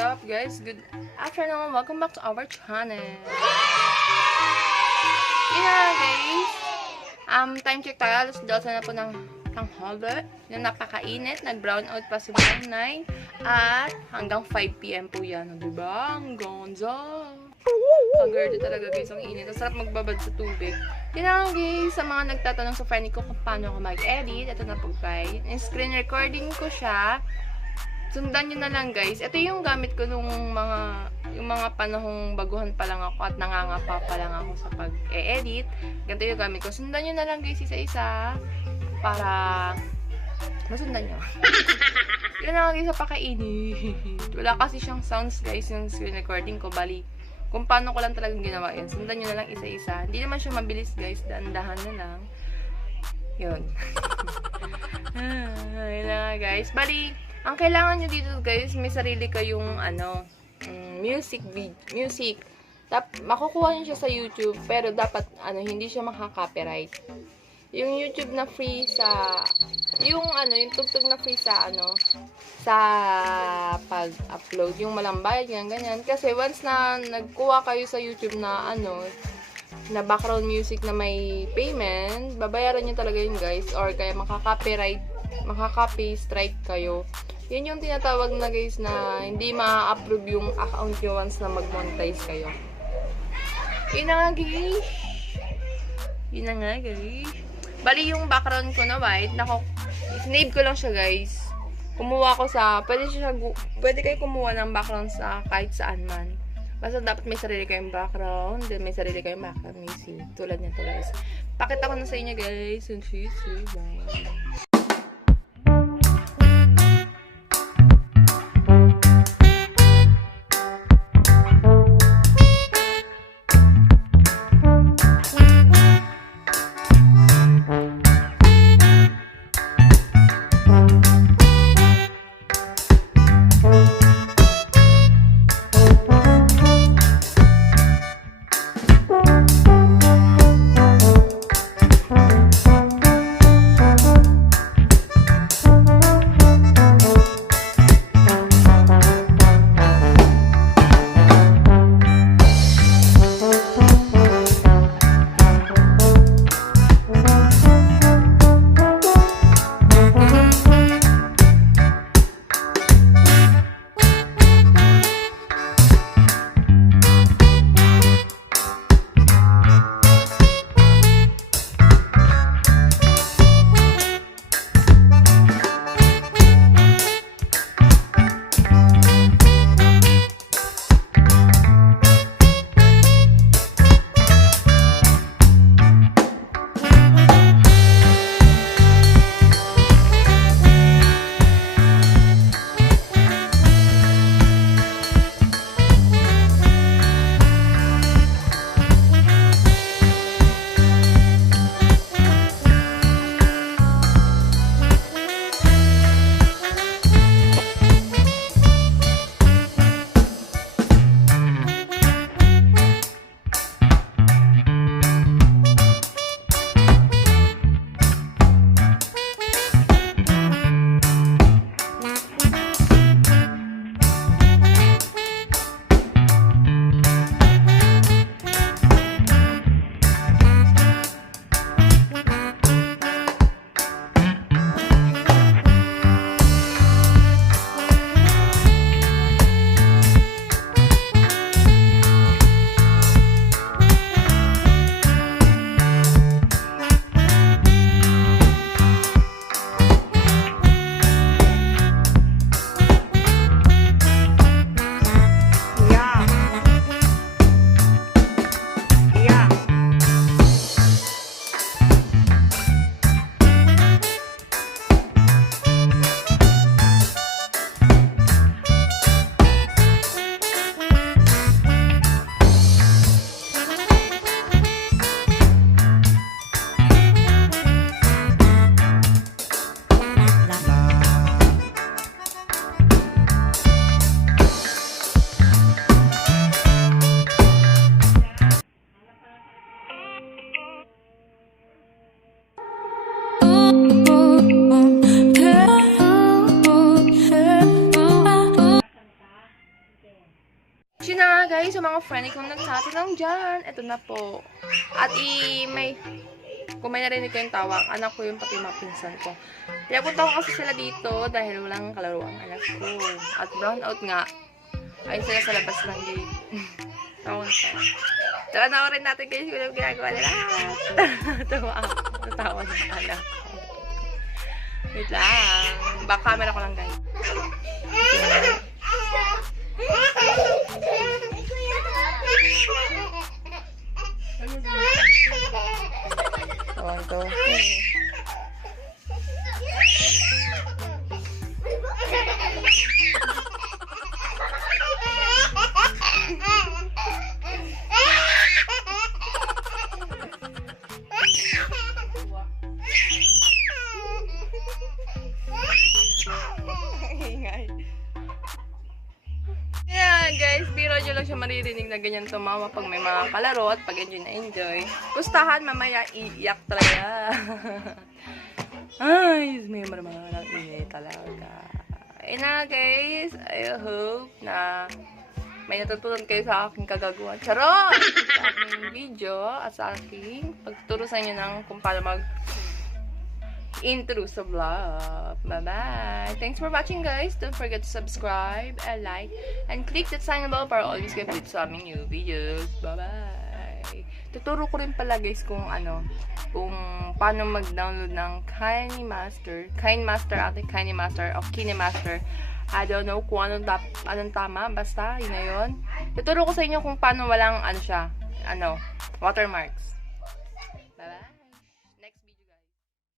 up guys? Good afternoon. Welcome back to our channel. Yun na guys. Time check tayo. Alas 12 na po ng tanghali. Yung napakainit. Nag-brown out pa si 9. At hanggang 5 PM po yan. Diba? Ang gonzo. Pag-girl talaga guys. Ang init. Ang sarap magbabad sa tubig. Yun na guys. Sa mga nagtatanong sa frenny ko kung paano ako mag-edit. Ito na po guys. Screen recording ko siya. Sundan nyo na lang guys. Ito yung gamit ko nung mga panahong baguhan pa lang ako at nangangapa pa lang ako sa pag-e-edit. Ganito yung gamit ko. Sundan nyo na lang guys isa-isa para masundan nyo. Yun na guys sa pakainit. Wala kasi siyang sounds guys yung screen recording ko. Bali, kung paano ko lang talagang ginawa yan. Sundan nyo na lang isa-isa. Hindi naman siya mabilis guys. Dahan-dahan na lang. Yun. Yun na guys. Bali, ang kailangan nyo dito guys, may sarili kayong music. Makukuha nyo siya sa YouTube, pero dapat hindi siya makaka-copyright. Yung YouTube na free sa yung tugtog na free sa sa pag-upload, yung malambayad ganyan. Kasi once na nagkuha kayo sa YouTube na na background music na may payment, babayaran nyo talaga yun guys, or kaya makaka-copy strike kayo. Yun yung tinatawag na guys na hindi ma-approve yung account nyo once na mag-monetize kayo. Yun na nga guys. Bali yung background ko na white, sinave ko lang siya guys. Kumuha ko pwede kayo kumuha ng background sa kahit saan man. Basta dapat may sarili kayong background, then may sarili kayong background music. Tulad nito guys. Pakita ko na sa inyo guys. guys, yung mga friend kong nagtatanong dyan, ito na po. At kung may narinig ko yung tawag, anak ko yung pati mga pinsan ko. Pinapunta ko kasi sila dito dahil walang kalaro ang anak ko. At brown out nga. Ayun sila sa labas ng gate. Tara na rin natin guys kung yung ginagawa nila. Natawa ng anak ko. Wait lang. Back camera ko lang guys. Tawag ko. Ayan guys, biro nyo lang siya maririnig na ganyan tumawa pag may mga kalaro at pag enjoy na enjoy. Gustahan, mamaya iiyak talaga. Ay, may maramalang ingay talaga. Ayun na guys, I hope na may natutunan kayo sa aking kagagawan. Charot! Sa aking video at sa aking pagtuturo sa inyo ng kung paano intro sa vlog. Bye-bye! Thanks for watching guys. Don't forget to subscribe and like and click that sign bell para always get updated sa aming new videos. Bye-bye! Tuturo ko rin pala guys kung paano mag-download ng Kinemaster o Kinemaster. I don't know kung anong tama. Basta, yun na yun. Tuturo ko sa inyo kung paano walang watermarks.